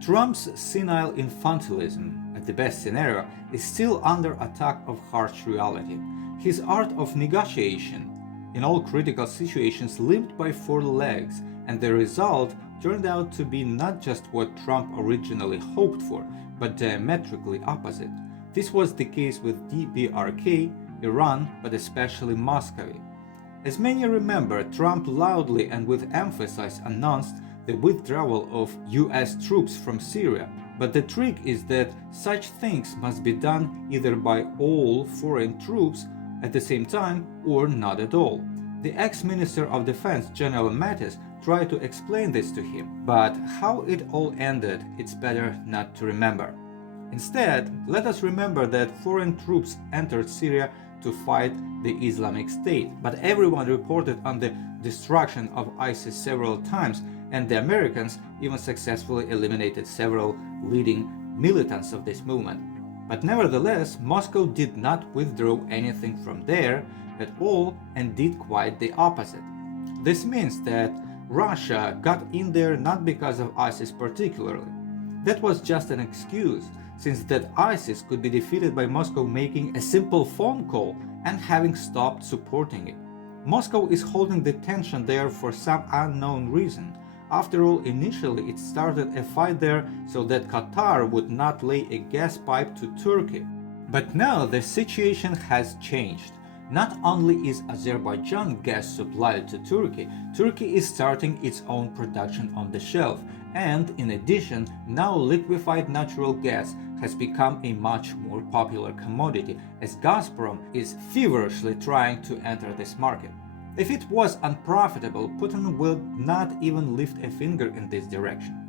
Trump's senile infantilism, at the best scenario, is still under attack of harsh reality. His art of negotiation, in all critical situations, lived by four legs, and the result turned out to be not just what Trump originally hoped for, but diametrically opposite. This was the case with DPRK, Iran, but especially Moscow. As many remember, Trump loudly and with emphasis announced the withdrawal of US troops from Syria, but the trick is that such things must be done either by all foreign troops at the same time or not at all. The ex-Minister of Defense, General Mattis, tried to explain this to him, but how it all ended, it's better not to remember. Instead, let us remember that foreign troops entered Syria to fight the Islamic State, but everyone reported on the destruction of ISIS several times, and the Americans even successfully eliminated several leading militants of this movement. But nevertheless, Moscow did not withdraw anything from there at all and did quite the opposite. This means that Russia got in there not because of ISIS particularly. That was just an excuse, since that ISIS could be defeated by Moscow making a simple phone call and having stopped supporting it. Moscow is holding the tension there for some unknown reason. After all, initially it started a fight there so that Qatar would not lay a gas pipe to Turkey. But now the situation has changed. Not only is Azerbaijan gas supplied to Turkey, Turkey is starting its own production on the shelf, and in addition, now liquefied natural gas has become a much more popular commodity, as Gazprom is feverishly trying to enter this market. If it was unprofitable, Putin would not even lift a finger in this direction.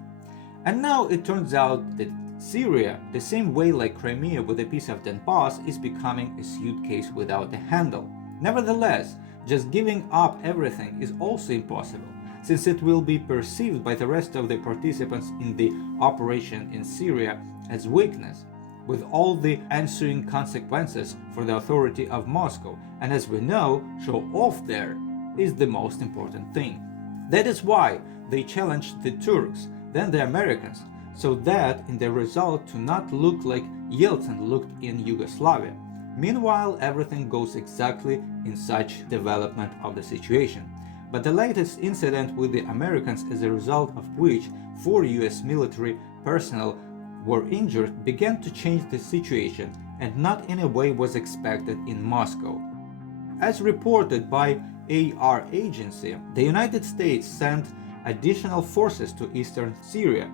And now it turns out that Syria, the same way like Crimea with a piece of Donbass, is becoming a suitcase without a handle. Nevertheless, just giving up everything is also impossible, since it will be perceived by the rest of the participants in the operation in Syria as weakness, with all the ensuing consequences for the authority of Moscow, and as we know, show off there is the most important thing. That is why they challenged the Turks, then the Americans, so that in the result to not look like Yeltsin looked in Yugoslavia. Meanwhile, everything goes exactly in such development of the situation. But the latest incident with the Americans, as a result of which 4 US military personnel were injured, began to change the situation, and not in a way was expected in Moscow. As reported by AR agency, the United States sent additional forces to Eastern Syria,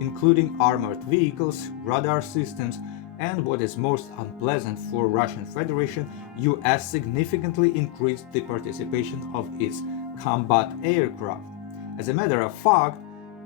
including armored vehicles, radar systems, and what is most unpleasant for Russian Federation, US significantly increased the participation of its combat aircraft. As a matter of fact,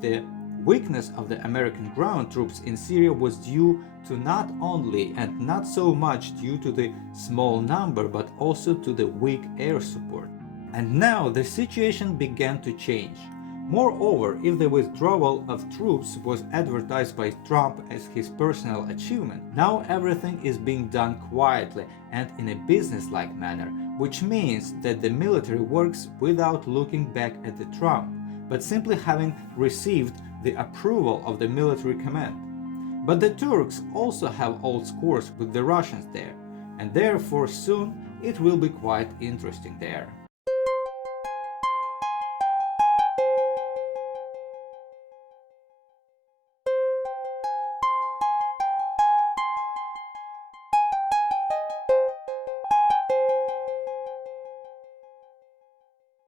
the weakness of the American ground troops in Syria was due to not only and not so much due to the small number, but also to the weak air support. And now the situation began to change. Moreover, if the withdrawal of troops was advertised by Trump as his personal achievement, now everything is being done quietly and in a business-like manner, which means that the military works without looking back at the Trump, but simply having received the approval of the military command. But the Turks also have old scores with the Russians there, and therefore soon it will be quite interesting there.